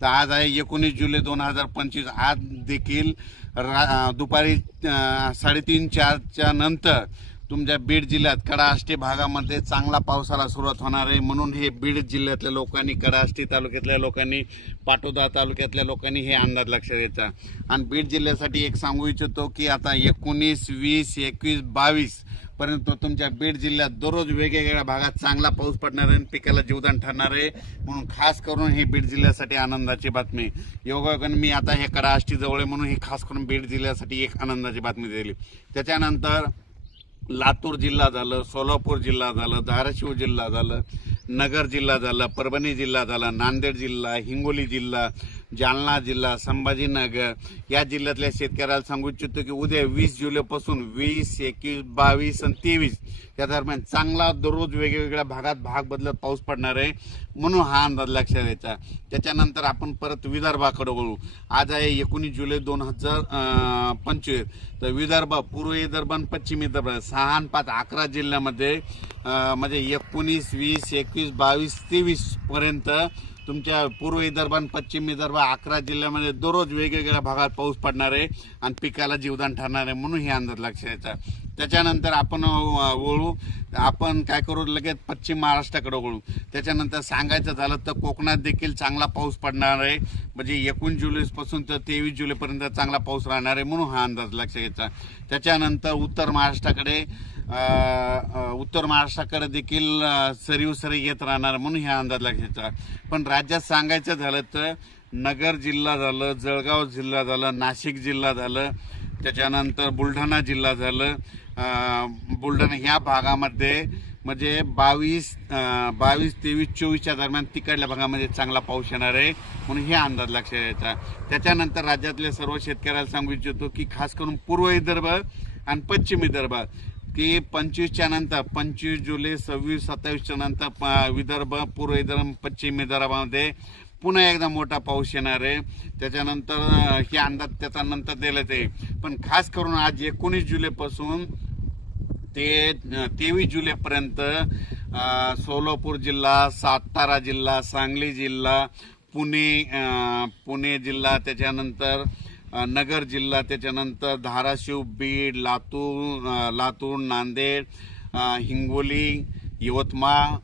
तर आज आहे एकोणीस जुलै दोन हजार पंचवीस. आज देखील रा दुपारी साडेतीन चारच्या नंतर तुमच्या बीड जिल्ह्यात कडाष्टी भागामध्ये चांगला पावसाला सुरुवात होणार आहे. म्हणून हे बीड जिल्ह्यातल्या लोकांनी कडाष्टी तालुक्यातल्या लोकांनी पाटोदा तालुक्यातल्या लोकांनी हे अंदाज लक्षात घ्यायचा. आणि बीड जिल्ह्यासाठी एक सांगू इच्छितो की आता एकोणीस वीस एकवीस बावीस परंतु तुमच्या बीड जिल्ह्यात दररोज वेगवेगळ्या भागात चांगला पाऊस पडणार आहे आणि पिकाला जीवदान ठरणार आहे. म्हणून खास करून ही बीड जिल्ह्यासाठी आनंदाची बातमी. योगायोगाने मी आता हे कडाष्टी जवळ आहे म्हणून ही खास करून बीड जिल्ह्यासाठी एक आनंदाची बातमी दिली. त्याच्यानंतर लातूर जिल्हा झालं सोलापूर जिल्हा झालं धाराशिव जिल्हा झालं नगर जिल्हा झाला परभणी जिल्हा झाला नांदेड जिल्हा हिंगोली जिल्हा जालना जिल्हा संभाजीनगर. या जिल्ह्यातल्या शेतकऱ्याला सांगू इच्छितो की उद्या वीस जुलैपासून वीस एकवीस बावीस आणि तेवीस या दरम्यान चांगला दररोज वेगवेगळ्या भागात भाग बदलत पाऊस पडणार आहे म्हणून हा अंदाज लक्षात द्यायचा त्याच्यानंतर आपण परत विदर्भाकडे वळू. आज आहे एकोणीस जुलै दोन हजार पंचवीस. तर विदर्भ पूर्व विदर्भ आणि पश्चिम विदर्भ सहा आणि पाच अकरा जिल्ह्यामध्ये म्हणजे एकोणीस वीस एकवीस बावीस तेवीस पर्यंत तुमच्या पूर्व विदर्भ आणि पश्चिम विदर्भ अकरा जिल्ह्यामध्ये दररोज वेगवेगळ्या भागात पाऊस पडणार आहे आणि पिकाला जीवदान ठरणार आहे म्हणून हे अंदाज लक्ष द्यायचा त्याच्यानंतर आपण वळू. आपण काय करू लगेच पश्चिम महाराष्ट्राकडे वळू. त्याच्यानंतर सांगायचं झालं तर कोकणात देखील चांगला पाऊस पडणार आहे. म्हणजे एकूण जुलैपासून तर तेवीस जुलैपर्यंत चांगला पाऊस राहणार आहे म्हणून हा अंदाज लक्ष घ्यायचा त्याच्यानंतर उत्तर महाराष्ट्राकडे उत्तर महाराष्ट्राकडे देखील सरीव सरी येत राहणार म्हणून हा अंदाज लक्षात घ्यायचा पण राज्यात सांगायचं झालं तर नगर जिल्हा झालं जळगाव जिल्हा झालं नाशिक जिल्हा झालं त्याच्यानंतर बुलढाणा जिल्हा झालं. बुलढाणा ह्या भागामध्ये म्हणजे बावीस बावीस तेवीस चोवीसच्या दरम्यान तिकडल्या भागामध्ये चांगला पाऊस येणार आहे म्हणून हे अंदाज लक्षात यायचा. त्याच्यानंतर राज्यातल्या सर्व शेतकऱ्याला सांगू इच्छितो की खास करून पूर्व विदर्भ आणि पश्चिम विदर्भ. की पंचवीसच्या नंतर पंचवीस जुलै सव्वीस सत्तावीसच्या नंतर प- विदर्भ पूर्व विदर्भ पश्चिम विदर्भामध्ये पुन्हा एकदा मोठा पाऊस येणार आहे. त्याच्यानंतर हे अंदाज त्याचा नंतर दिलं ते पण खास करून आज एकोणीस जुलैपासून ते तेवीस जुलैपर्यंत सोलापूर जिल्हा सातारा जिल्हा सांगली जिल्हा पुणे पुणे जिल्हा त्याच्यानंतर नगर जिल्हा त्याच्यानंतर धाराशिव बीड लातूर लातूर नांदेड हिंगोली यवतमाळ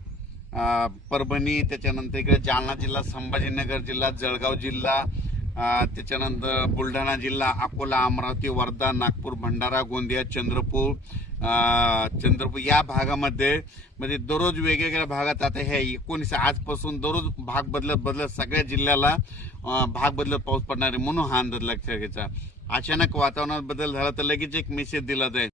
परभणी त्याच्यानंतर इकडे जालना जिल्हा संभाजीनगर जिल्हा जळगाव जिल्हा त्याच्यानंतर बुलढाणा जिल्हा अकोला अमरावती वर्धा नागपूर भंडारा गोंदिया चंद्रपूर चंद्रपूर या भागामध्ये म्हणजे दररोज वेगवेगळ्या भागात आता ह्या एकोणीस आजपासून दररोज भाग बदलत बदलत सगळ्या जिल्ह्याला भाग बदलत पाऊस पडणार आहे म्हणून हा अंदाज लक्षात घ्यायचा. अचानक वातावरणात बदल झाला तर लगेच एक मेसेज दिला जाईल.